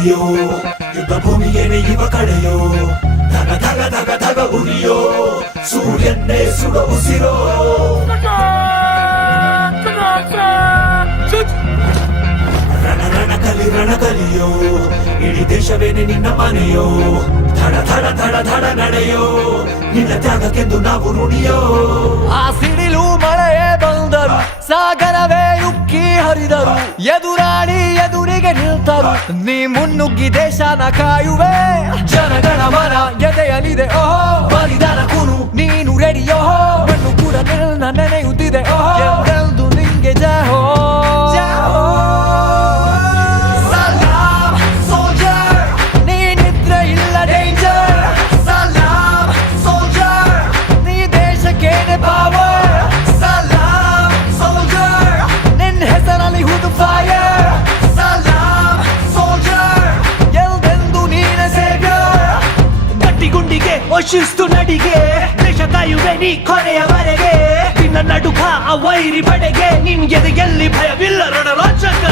ಕಲಿಯೋ ಯುದ್ಧ ಭೂಮಿಯೇನೆ ಇವ ಕಡೆಯೋ ಧಗ ಧಗ ಧಗ ಧಗ ಉರಿಯೋ ಸೂರ್ಯನ್ನೇ ಸುಡ ಉಸಿರೋ ರಣ ಕಲಿಯೋ ಇಡೀ ದೇಶವೇನೆ ನಿನ್ನ ಮನೆಯೋ ಧಡ ಧಡ ಧಡ ಧಡ ನಡೆಯೋ ನಿನ್ನ ತ್ಯಾಗಕ್ಕೆಂದು ನಾವು ನುಡಿಯೋ ಆ ಸಿಡಿಲು ಮಳೆಯೇ ಬಂದರು ಸಾಗರವೇ ಉಕ್ಕಿ ಹರಿದರು ಎದುರಾಳಿ ಎದುರಿಗೆ ನಿಲ್ತರು ನೀ ಮುನ್ನುಗ್ಗಿ ದೇಶನ ಕಾಯುವೆ ಜನಗಣ ಮನ ಎದೆಯಲಿದೆ ಓಹೋ ಬಲಿದಾನ ಕುನು ನೀನು ರೆಡಿಯೋ ಮಣ್ಣು ಕೂಡ ನಿನ್ನ ನೆನೆಯುತ್ತಿದೆ ಓಹೋ ಎಂದೆಂದು ನಿಂಗೆ ಜಹೋ ಶಿಸ್ತು ನಡಿಗೆ ದೇಶ ಕಾಯುವೆ ನೀ ಕೊನೆಯವರೆಗೆ ನಿನ್ನ ನಡುಕ ಆ ವೈರಿ ಪಡೆಗೆ ನಿನ್ಗೆ ಎಲ್ಲಿ ಭಯವಿಲ್ಲ ರಣರೋಚಕ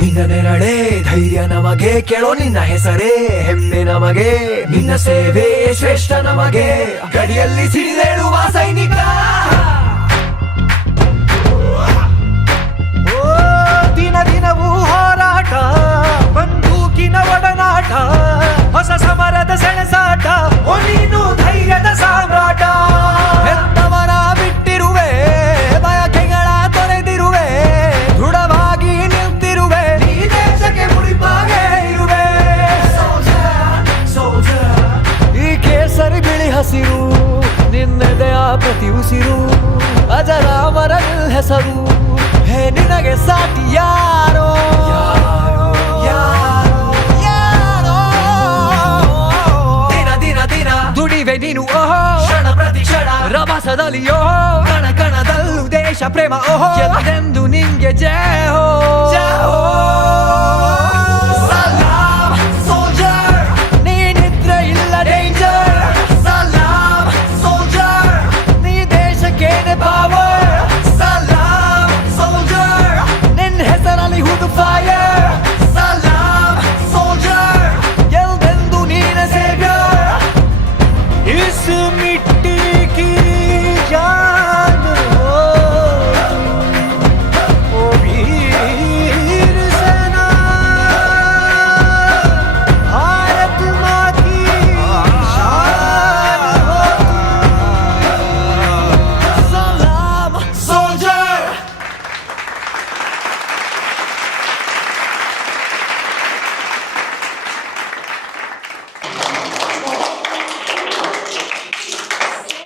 ನಿನ್ನ ನೆರಳೆ ಧೈರ್ಯ ನಮಗೆ ಕೇಳೋ ನಿನ್ನ ಹೆಸರೇ ಹೆಮ್ಮೆ ನಮಗೆ ನಿನ್ನ ಸೇವೆ ಶ್ರೇಷ್ಠ ನಮಗೆ ಗಡಿಯಲ್ಲಿ ಸಿಡಿದೇಳುವ ಸೈನಿಕ ದಿನವೂ ಹೋರಾಟ ಬಂದೂಕಿನ ಒಡನಾಟ ಹೊಸ ಸಮರದ ಸೆಣಸಾಟ ನೀನು ಧೈರ್ಯದ ಸಾಮ್ರಾಟ ಹೆತ್ತವರ ಬಿಟ್ಟಿರುವೆ ಬಯಕೆಗಳ ತೊರೆದಿರುವೆ ದೃಢವಾಗಿ ನಿಂತಿರುವೆ ಈ ದೇಶಕ್ಕೆ ಮುಡಿಪಾಗೆ ಇರುವೆ ಈ ಕೇಸರಿ ಬಿಳಿ ಹಸಿರು ನಿನ್ನೆದೆಯ ಪ್ರತಿ ಉಸಿರು ಅಜರಾಮರ ಹೆಸರು ಹೇ ನಿನಗೆ ಸಾಟಿ ಯಾರೋ ದಿನ ದಿನ ದಿನ ದುಡಿವೆ ನೀನು ಓಹೋ ಕ್ಷಣ ಪ್ರತಿ ಕ್ಷಣ ರಭಸದಲ್ಲಿ ಓಹೋ ಕಣ ಕಣದಲ್ಲೂ ದೇಶ ಪ್ರೇಮ ಓಹೋ ಎಂದೆಂದು ನಿಂಗೆ ಜಯ ಹೋ